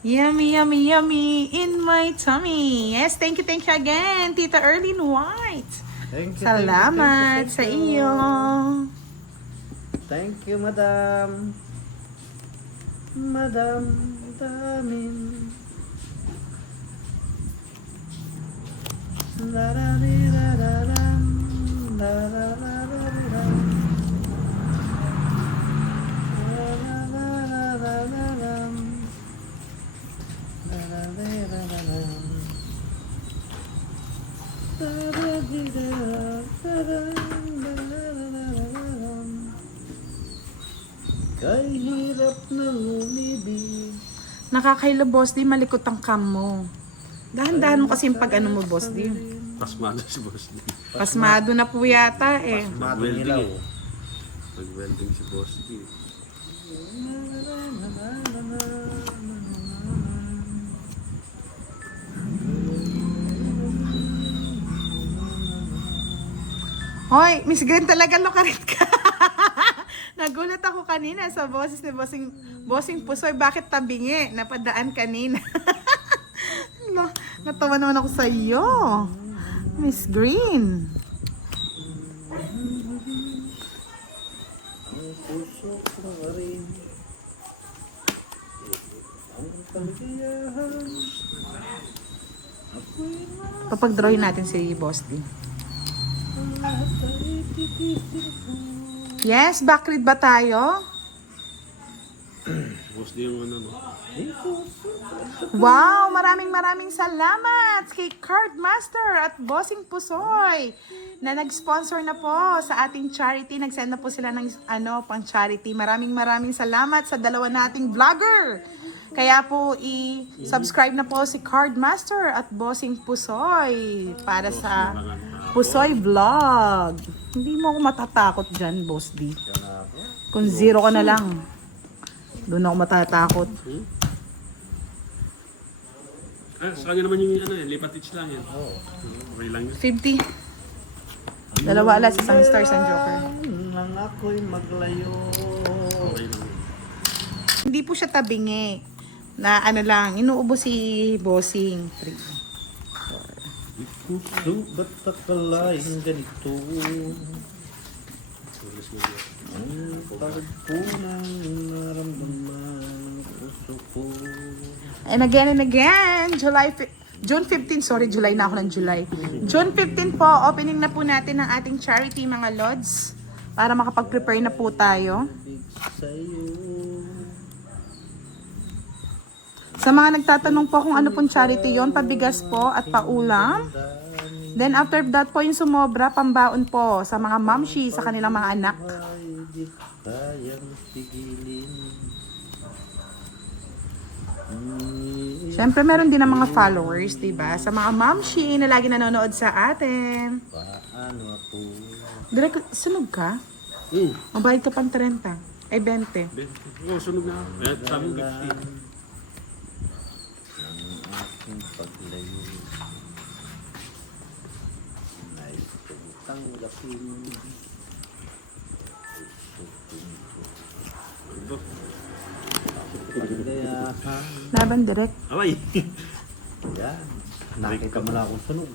Yummy, yummy, yummy in my tummy. Yes, thank you again, Tita Erlyn White. Thank you, Salamat thank sa you. iyo. Thank you, Madam. Madam Damin. La la li la la lam. La la la la li lam. La la la la la la lam. La la li la la lam. La la li la la la lam. Kay hirap ng umibig. Nakakailo, boss di, malikot ang cam mo. Dahan-dahan mo kasi yung pag ano mo, boss di. Pasmado si Boss D. Pasmado na po yata eh. Matong ilaw. Nag-welding si Boss D. Hoy, Miss Green talaga lokarit ka. Nagulat ako kanina sa boses ni Bossing Pusoy. Bakit tabingi? Napadaan kanina. Natawa naman ako sa iyo, Miss Green. Ang puso ko rin. Ang kaligayahan. Ako'y Papag-drawin natin si Boss D. lahat ay titisip ko. Yes, backread ba tayo? Boss D yung ano, no? Wow, maraming salamat kay Cardmaster at Bossing Pusoy na nag-sponsor na po sa ating charity. Nag-send na po sila ng pang charity. Maraming salamat sa dalawa nating vlogger. Kaya po i-subscribe na po si Cardmaster at Bossing Pusoy para sa Pusoy Vlog. Hindi mo ako matatakot dyan, Boss D. Kung zero ka na lang, doon ako matatakot. Sa kanya naman yung ano lipat each lang yan. Okay lang yun. 50. Dalawa alas, isang star, isang joker. Nang ako'y maglayo. Okay lang yun. Hindi po siya tabingi. Na ano lang, inuubo si Bossing. 3. Puso ba't akalain ganito? Ang pagod po ng naramdaman ng puso ko. And again, June 15, July na ako ng July. June 15 po, opening na po natin ang ating charity, mga Lods. Para makapag-prepare na po tayo. Big sa'yo. Sa mga nagtatanong po kung ano pong charity yon, pabigas po at paulam. Then after that po yung sumobra, pambaon po sa mga mamshi, sa kanilang mga anak. Ay, di kayang pigilin. Siyempre meron din ng mga followers, diba? Sa mga mamshi na lagi nanonood sa atin. Paano ako? Direk, sunog ka? Mabayad ka pang 30. Ay, 20. Oo, sunog na. Kaya sabi mo 50. Ng aking paglayo. Nais kong tanggapin. Ito. Paglayahan. Laban direct. Away! Yan. Nakita mo na akong sunog.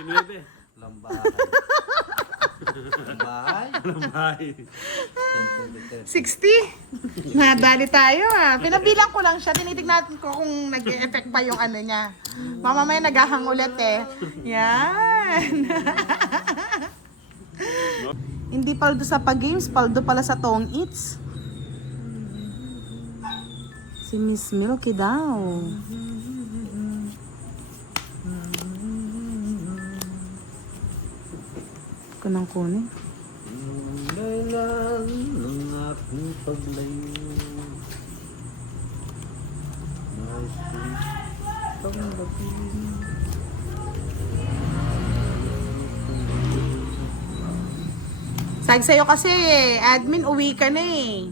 Sinuebe. Lambahay. Lambahay? Lambahay. 60? Nadali tayo ah. Pinabilang ko lang siya. Tinitignan ko kung nag-e-effect pa yung ano niya. Mamamaya naghahang ulit eh. Yan. Hindi paldo sa pag-games, paldo pala sa tong eats. Si Miss Milky daw. Kunang kunin. Nung kailan ng aking paglayo. Nais kong tanggapin. Sag sa'yo kasi admin, uwi ka na eh.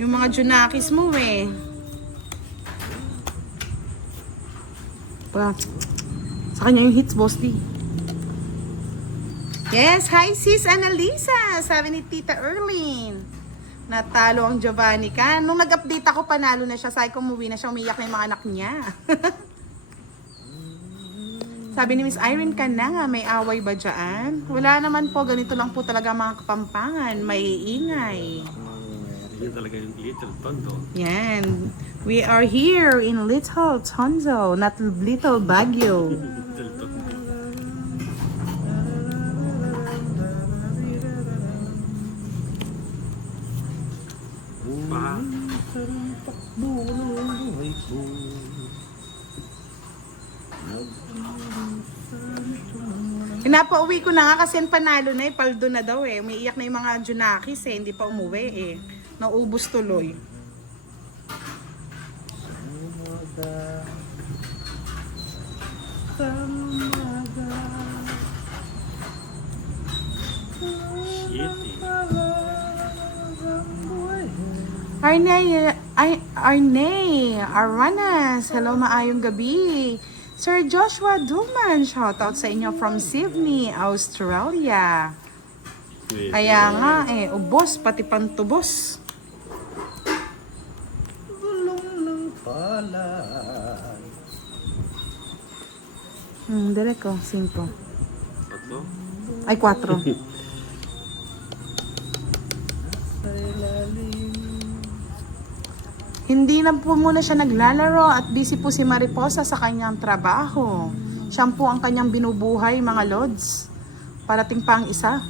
Yung mga Junakis mo eh. Sa kanya yung hits, Boss D. Yes, hi sis Annalisa, sabi ni Tita Erlyn. Natalo ang Giovanni ka. Nung nag-update ako, panalo na siya. Sabi ko, umuwi na siya. Umiyak na yung mga anak niya. Sabi ni Miss Irene ka na nga, may away ba dyan? Wala naman po. Ganito lang po talaga mga Kapampangan. May iingay. Yan talaga yung Little Tondo. Yan. We are here in Little Tondo, not Little Baguio. Little Tondo. Pa. Sarang takbo ng buhay ko. Pinapauwi ko na nga kasi yung panalo na eh. Paldo na daw eh. Umiiyak na yung mga Junakis eh. Hindi pa umuwi eh. Naubos tuloy. Umaga. Umaga. Shit eh. Arne, Aranas, hello, maayong gabi. Sir Joshua Duman, shoutout sa inyo from Sydney, Australia. Kaya nga eh, ubos, pati pantubos. Gulong ng palay. Direk ko, 5. Tatlo? Ay, 4. Sa ilalim. Hindi na po muna siya naglalaro at busy po si Mariposa sa kanyang trabaho. Siya po ang kanyang binubuhay, mga lods. Parating pa ang isa.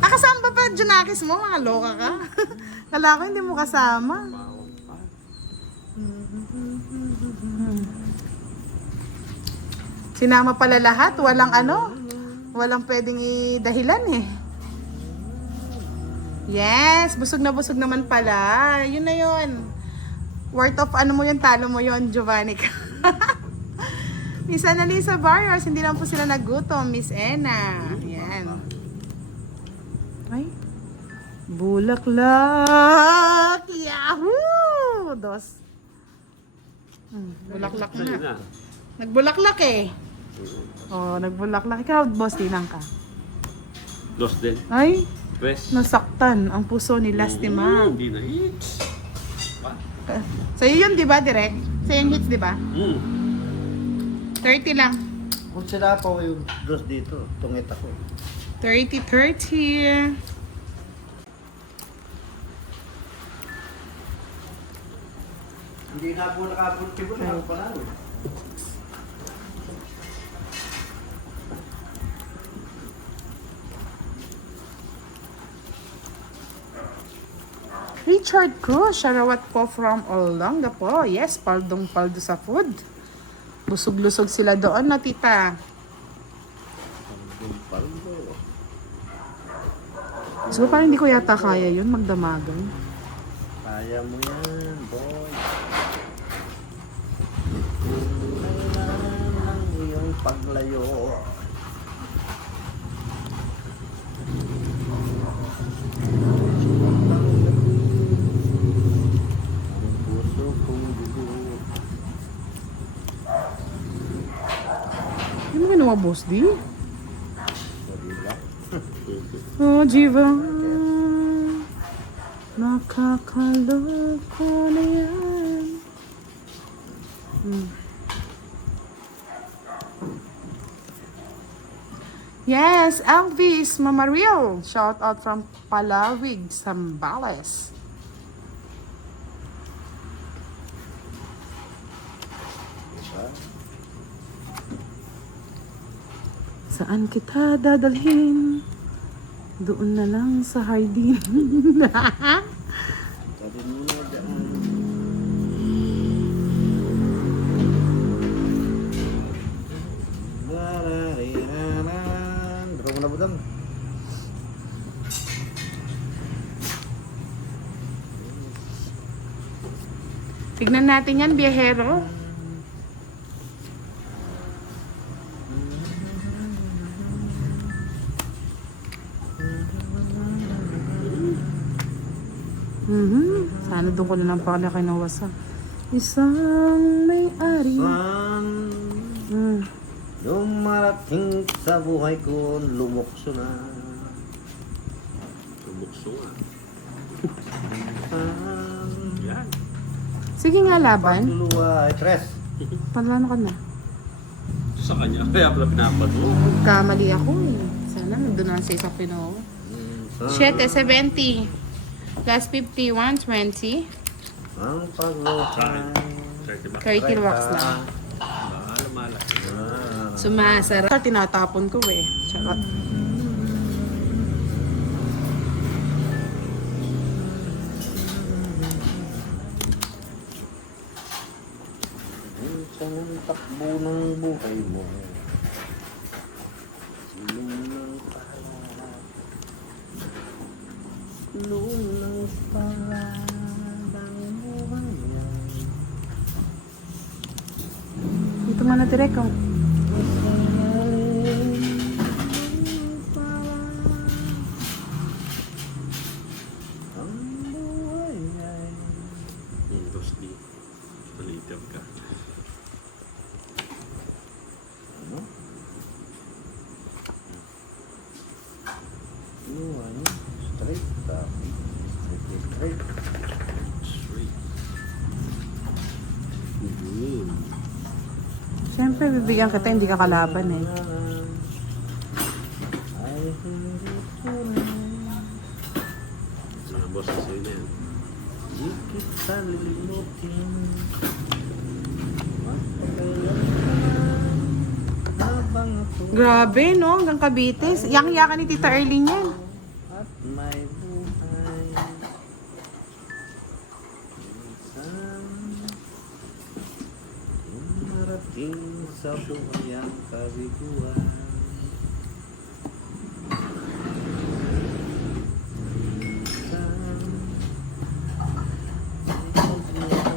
Kasama ba pa Junakis mo? Mga loka ka? Kala ko hindi mo kasama. Sinama pala lahat. Walang pwedeng dahilan eh. Yes, busog naman pala. Yun na yun. Worth of ano mo yun, talo mo yun, Giovanni. Miss Annalisa Barrios, hindi lang po sila nagutom. Miss Ena. Yan. Ay. Bulaklak! Yahoo! 2. Bulaklak Dali na. na. Nagbulaklak eh. Oh, nagbulaklak. Ikaw, boss, tinang ka. Dos din. Ay, Pwes. nasaktan ang puso ni Lastima. Hindi na hits. Sa'yo yun, di ba, direct? Sa'yo yung hits, di ba? 30 lang. Kung sila pa yung dos dito, tungit ako. 30. Hindi na po nakabulti mo na ako panalo. Richard Cruz, sharawat po from Olonga po. Yes, paldong-paldo sa food. Busog-lusog sila doon na tita. Paldo. So parang hindi ko yata kaya yun, magdamagan. Kaya mo yan, boy. Kailangan ng iyong paglayo. Ang puso kong dugo. Ano mo ginawa, boss di? Diba? Oh, Jiva. Nakakaloko na yan. Yes, Elvis, Mama Real. Shout out from Palawig, Zambales. Diba? Saan kita dadalhin? Doon na lang sa hardin. Sabi mo na dyan. Draw mo na ba dyan? Tignan natin yan, biyahero. Sana doon ko na lang pala kinawasa. Isang may-ari. Saan yung marating sa buhay ko lumukso na. Gusto nga. Yan. Sige nga, laban. Luluwa ay tres. Paano ka na? Sa kanya. Kaya pala pinapad mo. Kamali ako eh. Sana nandun na sa isang Pinoy. 770. Plus 50, 120. Ang pagluhay. 30 ba? 30 bucks lang. Mala. Sumasarap. Tinatapon ko eh. Charot. Ang takbo ng buhay mo. Silong ng pala. Silong ng pala. Ng buhay yan. Dito muna direct oh. Ang buhay ay Yung Dusty. Paliter ka. ano? Yung ano? Straight tapi. Straight. Straight. Siyempre, bibigyan kita, hindi ka kalaban eh. Ay hindi tunay. Mga boss sa sa'yo na yan. Di kita lilimutin. Magpapailan ka habang ako Grabe, no? Hanggang Cavite. Yak-yakan ni Tita Erlene yan. at may buhay. Minsan, marating sa buhay ang kabiguan. Minsan,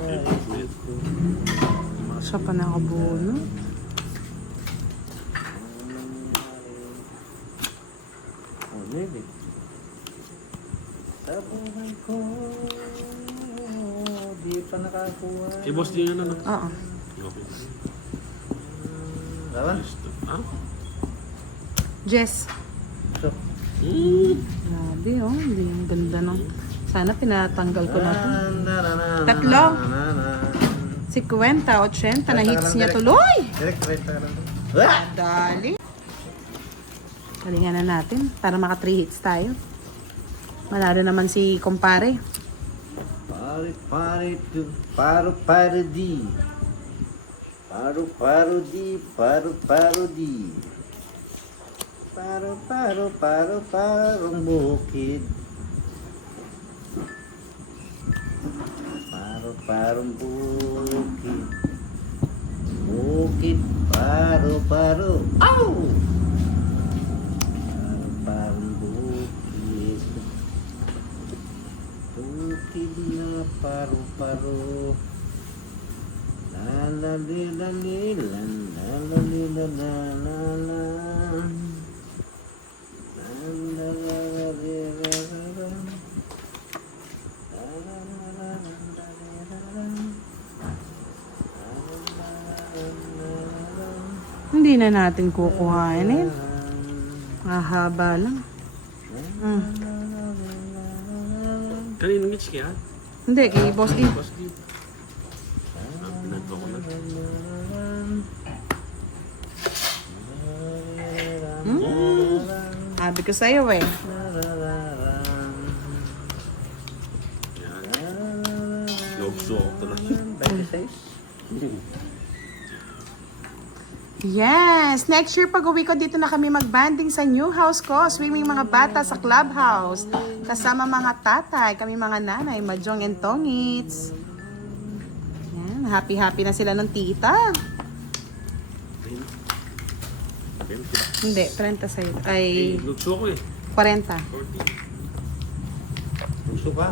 ay buhay ko. Siya pa nakabuo, no? Oh, maybe. Sa buhay ko, di pa nakakuha. Eh, boss, di nga na. Oo. Okay. Laban? Ah? Jess. So, Grabe, oh. Hindi ang ganda no. Sana pinatanggal ko na to. Tatlo. 50, 80 na hits niya tuloy. Direct, direct ka lang. Ah! Dali. Galingan na natin para maka 3 hits tayo. Manalo naman si kumpare. Pare, pare, tu, paro, paro, di. Paro, paro, di, paro, paro, di. Paro, paro, paro, parong bukid. Paro, parong bukid. Bukid, paro, paro. Ow! Paro, parong bukid. Bukid na paro, paro. La la li la li la la la li la la la la. La la la la li la la la. La la la la la la li la la. La la la la la. Hindi na natin kukuhain eh. Mahaba lang. Kaninong hits kaya? Hindi, kay Boss D. Boss, di. Pinagpo ko na. Sabi ko sa'yo eh. Yan. Lobso ako talaga. 26. Yes! Next year pag-uwi ko dito na kami mag-banding sa new house ko. Swimming mga bata sa clubhouse. Kasama mga tatay, kami mga nanay, Majong and Tongits. Yan, happy-happy na sila ng tita. 20. Hindi, 30 sa'yo. Eh, Ay, lobso ko eh. 40. 40. Gusto ka?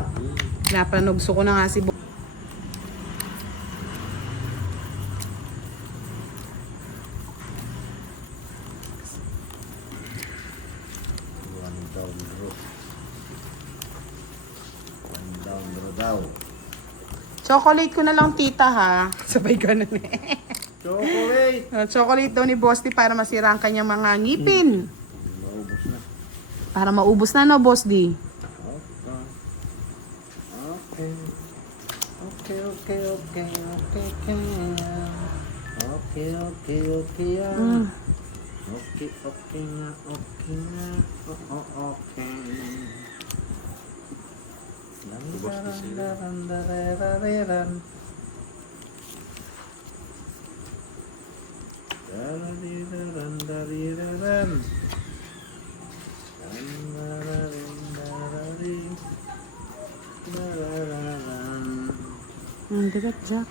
Napanugso ko na nga si Bo. One down bro. One down bro daw. Chocolate ko na lang tita ha. Sabay ganun eh. Chocolate! Chocolate daw ni Boss D para masira ang kanyang mga ngipin. Maubos na. Para maubos na no, Boss D. okay. Okay, okay, okay, okay, okay. Okay, okay, okay, Mm. Okay, okay nga, okay nga. Okay. Ubos na sila. Landarandarareran. Daradirarandariraran. Dandararindararin. Darararan. Direct Jack.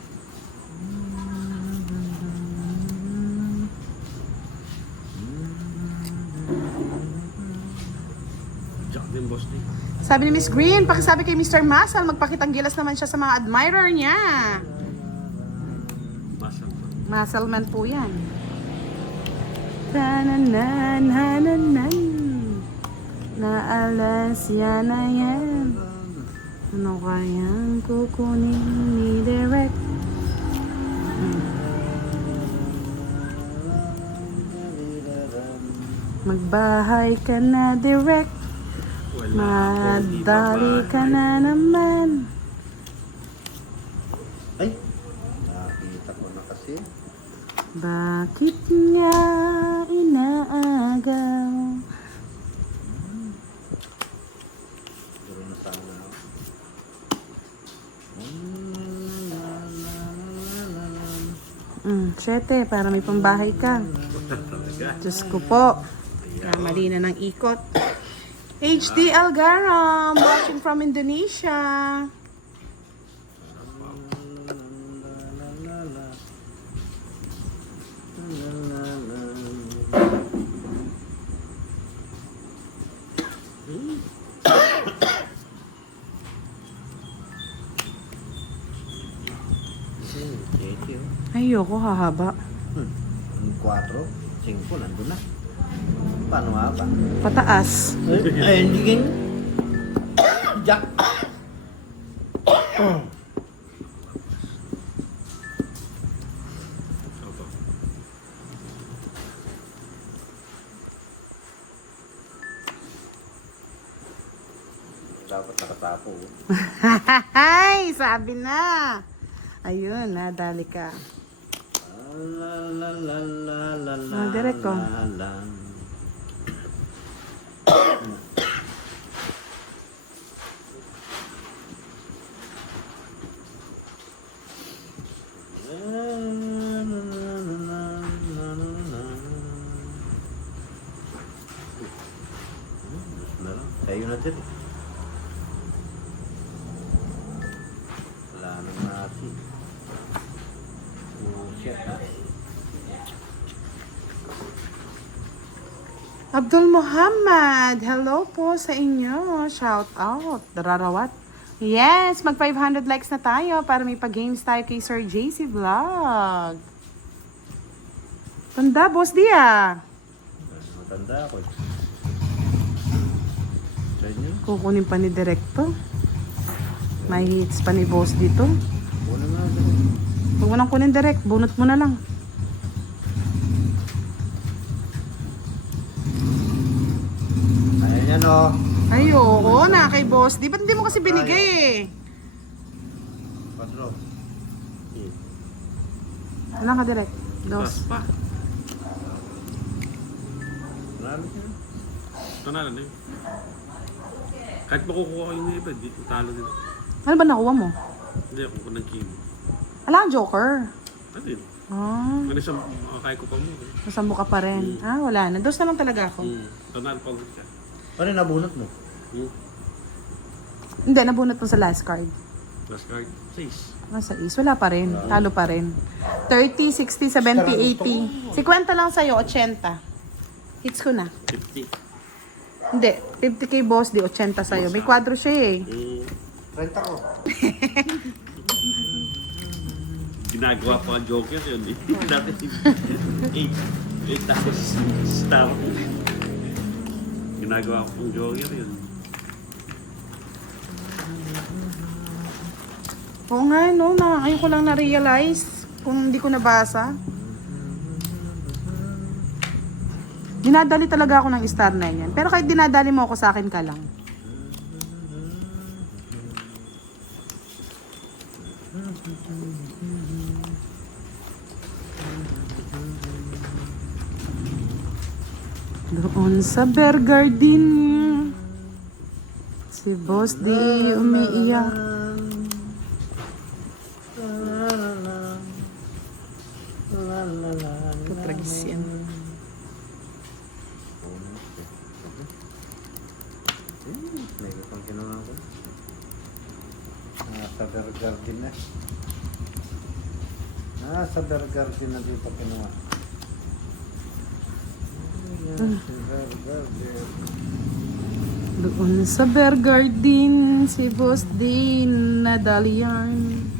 Jack din, boss din. Sabi ni Miss Green, pakisabi kay Mr. Masal, magpakitang gilas naman siya sa mga admirer niya. Masal pa. Masal man po yan. Tananan, hananan. Naalas yan na yan. Ano kayang kukunin ni Derek? Magbahay ka na, Derek. Wala akong Madali ka ibabahay. na naman. Ay, nakita ko na kasi. Bakit niya inaagaw? Siguro na sana. Siyete, para may pambahay ka. Talaga. Diyos ko po. Mali na ng ikot. HD Algaram, watching from Indonesia. Thank you. Ayoko, hahaba. 4, 5, nandun na. Paano nga ba? Pataas. Ay, hindi ganyan. Jack. Opo. Dapat nakatapo. Hay, sabi na. Ayun, nadali ka. Direct ko. Ayun na din. Wala nang nasi. Oh, shit ha. Abdul Muhammad, hello po sa inyo. Shout out. Dararawat. Yes, mag 500 likes na tayo para may pag-games tayo kay Sir JC Vlog. Tanda, boss dia. Matanda ako eh. Sa inyo? Kukunin pa ni Directo. May hits pa ni boss dito. Una na ako. Huwag mo nang kunin direct, bunot mo na lang. Ayan yan o. Ay, oo na kay boss. Di ba't hindi mo kasi binigay eh? 4. Ano ka direct? Dos. Pa. Marami siya. Panalo na yun. Kahit makukuha ko yung iba, di talo din. Ano ba nakuha mo? Hindi ako kung nag-kim. Ala, ang Joker. Ano yun? Ah, Ano siyang makakaya ko pa mo. nasambo ka pa rin. Ah, wala na. Dos na lang talaga ako. Panalo pa ulit ka. Ano yung nabunot mo? Hindi, nabunot mo sa last card. Last card, 6. Ah, sa is. Wala pa rin. Talo pa rin. 30, 60, 70, 80. 50 lang sa'yo, 80. Hits ko na. 50. Hindi, 50k boss, di 80 sa'yo. May kwadro siya eh. Renta ko. Ginagawa pa ang Joker yun. Dati 8 tapos star. Ginagawa ko ang Joker yun. Oo nga, no. Ngayon ko lang na-realize kung hindi ko nabasa. Dinadali talaga ako ng star na yan. Pero kahit dinadali mo ako sa akin ka lang. Doon sa Bear Garden, si Boss D umiiyak. Katragis yan. May pang ginawa ko. Nasa Bear Garden na. Nasa Bear Garden na dito kinuha. Nasa Bear Garden. Doon sa Bear Garden, si Boss D nadalian.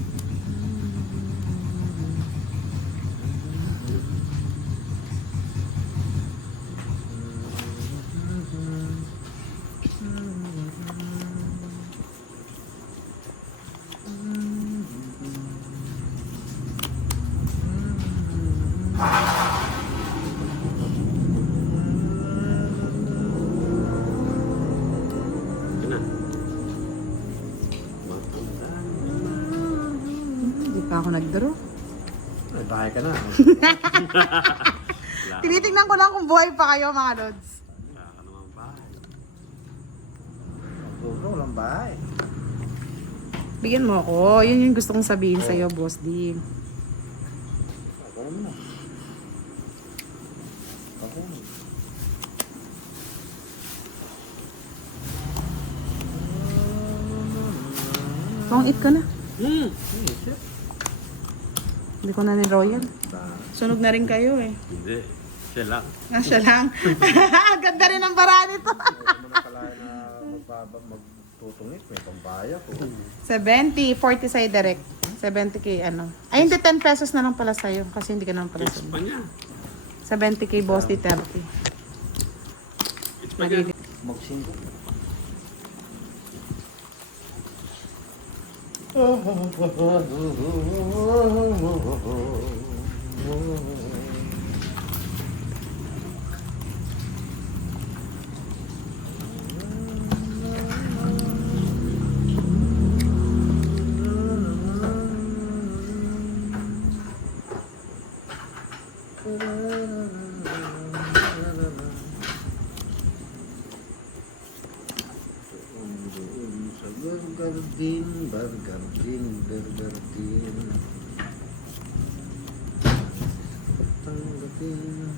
Ito na. Hindi pa ako nagdaro. Ay, bahay ka na. Tinitingnan ko lang kung buhay pa kayo, mga lods. Wala ka naman bahay. Puro, walang bahay. Bigyan mo ako. Yun yung gusto kong sabihin sa'yo, Boss D. Ako naman na. Ako naman. Pang eat ko na. Hmm. Hindi ko na ni Royal. Sunog na rin kayo eh. Hindi. Siya lang. Ah, siya lang. Ganda rin ang bara nito. Ano na pala na magtutungit, may pambaya ko. 70, 40 sa'yo direct. 70k ano. Ay, hindi 10 pesos na lang pala sa'yo. Kasi hindi ka naman pala It's sa'yo. pa niya. 70k boss, di 30. It's pa niya. Magsingko. Sa Burger Din, Burger Din, Burger Din. Tanggapin.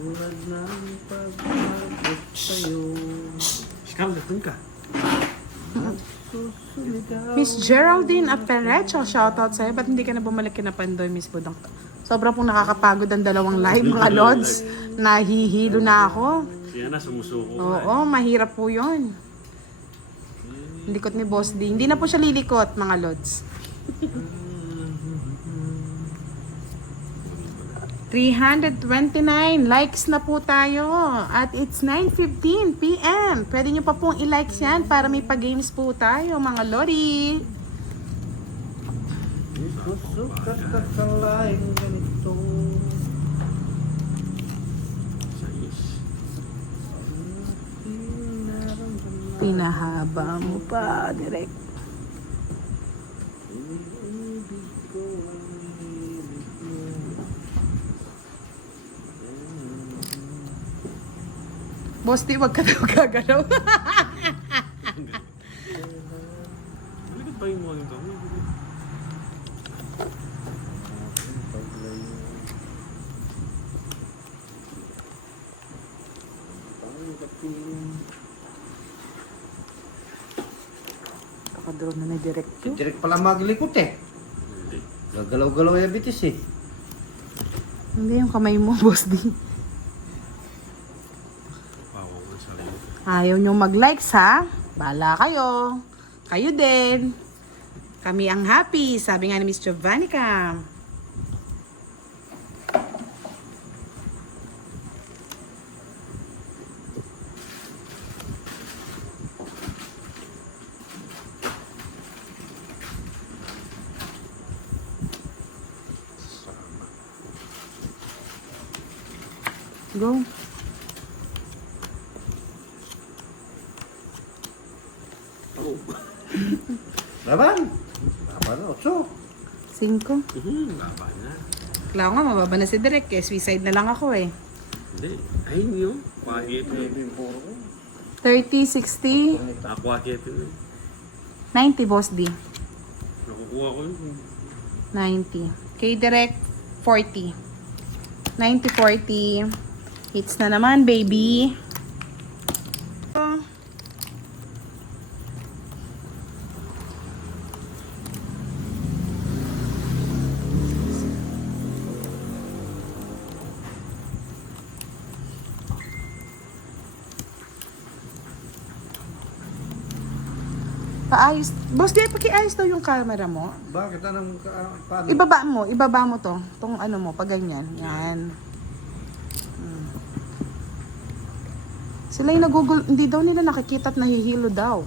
Tulad ng pag-abot sa'yo. Scarlett, dun ka. Miss Geraldine Aperecho, shoutout sa'yo. Ba't hindi ka na bumalik kina Pandoy, Miss Budang? Sobrang pong nakakapagod ang dalawang live, mga lods. Nahihilo na ako. Kaya na, sumusuko ka. Oo, mahirap po yun. Likot ni Boss D. Hindi na po siya lilikot, mga lods. 329 likes na po tayo. At it's 9:15 PM. Pwede nyo pa pong i-like yan para may pa-games po tayo, mga lori. Isusukat ka sa laing ganito. Sayos. Pinahaba mo pa, direct. Iniibig ko ang hilig mo. Boss D, wag ka daw gagalaw. Malikot ba yung mga ito? Aking paglayo. Tanggapin. Kakadraw na ni direct. Si Direk pala maglikot eh. Hindi. Gagalaw-galaw yung bitis eh. Hindi yung kamay mo, Boss D. Pawa ko sa sarili. Ayaw nyo mag-likes, ha? Bahala kayo. Kayo din. Kami ang happy, sabi nga ni Miss Jovannica. Go. Oh. Laban! Laban na, 8. 5. Baba na. Kala ko nga, mababa na si Direk eh. Suicide na lang ako eh. Hindi. Ay, yun. Aquakit na. Ito yung puro ko. 30, 60, Aquakit na. 90, Boss D. Nakukuha ko yun. 90. Kay Direk, 40. 90, 40. Hits na naman, baby. Oh. Paayos. Boss, di pakiayos daw yung camera mo. Bakit? Paano? Ibaba mo to. Tong ano mo, pag ganyan. Yan. Sila yung nagugul, hindi daw nila nakikita at nahihilo daw.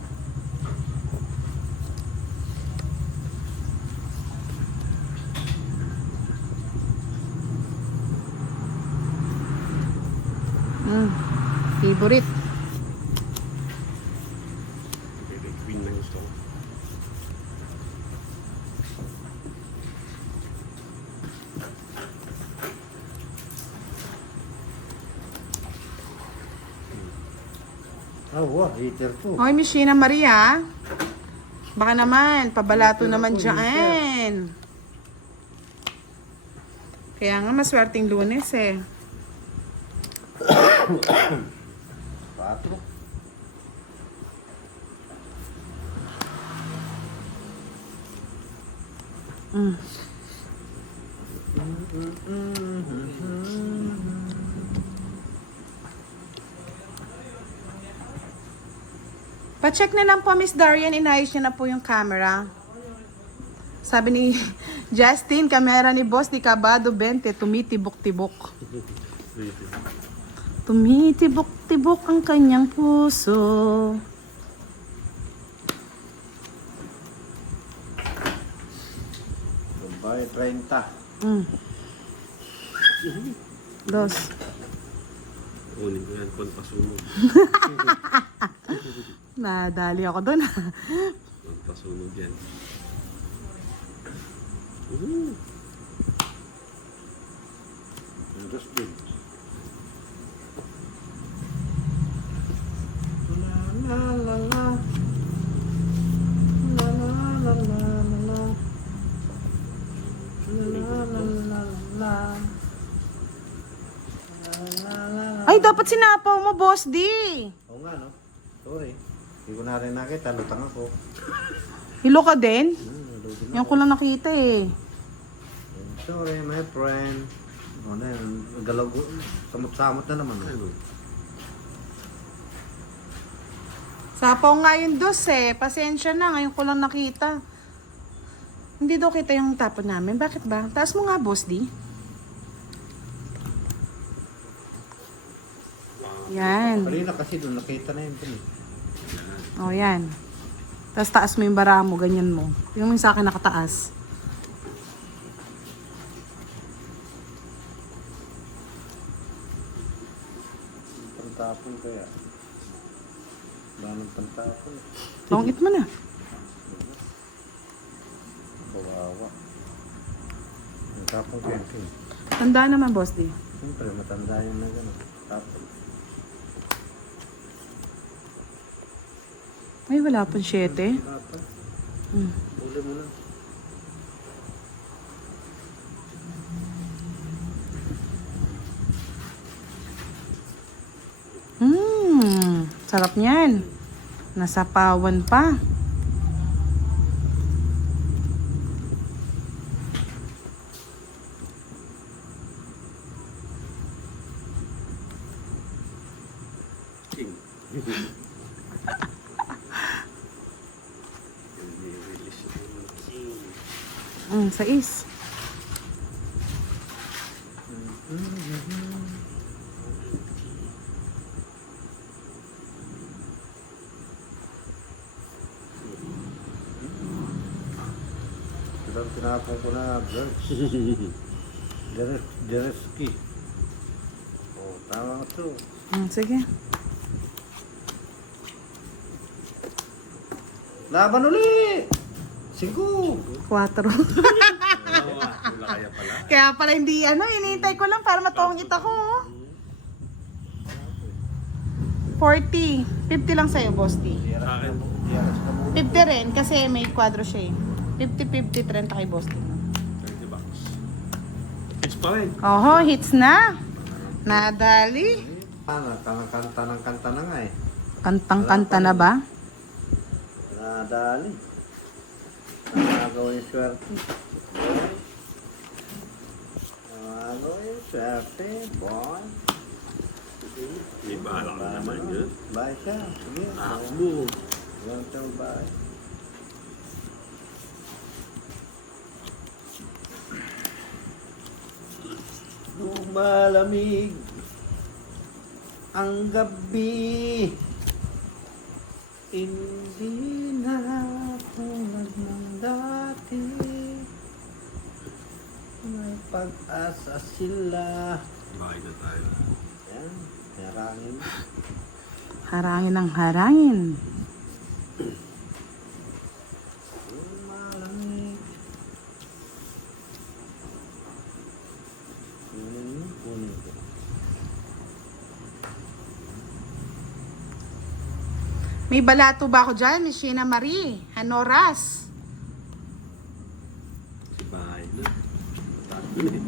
Favorite. Okay, queen na gusto ko. Wow, heater to. Hoy, Miss Sheena Maria. Baka naman, pabalato naman dyan. Kaya nga, maswerteng Lunes eh. 4. Mm. Pa-check na lang po, Miss Darian. Inayos niya na po yung camera. Sabi ni Justin, kamera ni Boss di Cabado 20, tumitibok-tibok. Tumitibok-tibok ang kanyang puso. Sabay, 30. Mm. Dos. Kunin ko yan, kung pasunog. Nadali ako doon. Kung pasunog yan. Yung dos din. La la la. La la la la la la. La la la la la. Ay, dapat sinapaw mo, Boss D. Oo nga, no? Sorry. Hindi ko na rin nakita. Lutang ako. Hilo ka din? Lutang Yan ko lang nakita eh. Sorry, my friend. O na yun. Galaw. Samot-samot na naman. Ano? Sapaw nga yung dos eh. Pasensya na, ngayon ko lang nakita. Hindi daw kita yung tapon namin. Bakit ba? Taas mo nga, Boss D. Yan. Kanina kasi doon nakita na yun. O, yan. Tapos taas mo yung bara mo, ganyan mo. Yung sa akin nakataas. Pantapon kaya. Daming pantapon. Tongit mo na. Kawawa. Pantapon kaya. Tanda naman, Boss D. Siyempre, matanda yun na gano'n. Tapon. Ay, wala pang 7. Tapon. Mm. Uli mo na. Sarap niyan. Nasapawan pa. King. Sais. Ilang tinapon ko na, George. Jereski. Oh, Tama ko to. Sige. Laban uli! 5! 4. Wala kaya pala. Kaya pala hindi hinihintay ko lang para matungit ako. 40. 50 lang sa'yo, Boss T. Sa akin, 50 rin kasi may kwadro siya eh. 50, 30 kay Boss T. 20 bucks. Hits pa rin. Oho, hits na. Nadali. Kanta ng kanta na nga eh. Kantang-kanta na ba? Nadali. Nagawa yung swerte. Nagawa yung swerte, boy. May bahala ka naman yun. Bye siya. Sige. Takbo. Long term bye. Lumalamig ang gabi, hindi na tulad ng dati. May pag-asa sila. Bakit na tayo? Yan, harangin. Harangin ang harangin. Lumalamig. Kunin ko. May balato ba ako dyan, Miss Sheena Marie? Hanoras. Si bahay na. Takbo eh.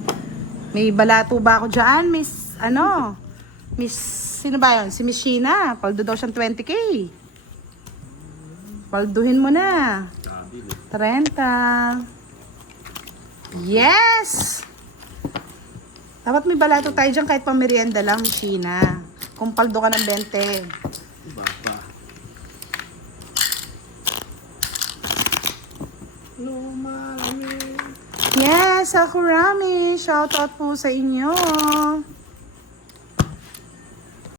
May balato ba ako dyan, Miss, Miss, sino ba yun? Si Miss Sheena. Paldo daw siyang 20K. Palduhin mo na. Sabi na. 30. Yes! Dapat may balato tayo dyan kahit pang merienda lang, Miss Sheena. Kung paldo ka ng 20. Iba pa. Lumalamig. Yes, Akurami. Shoutout po sa inyo.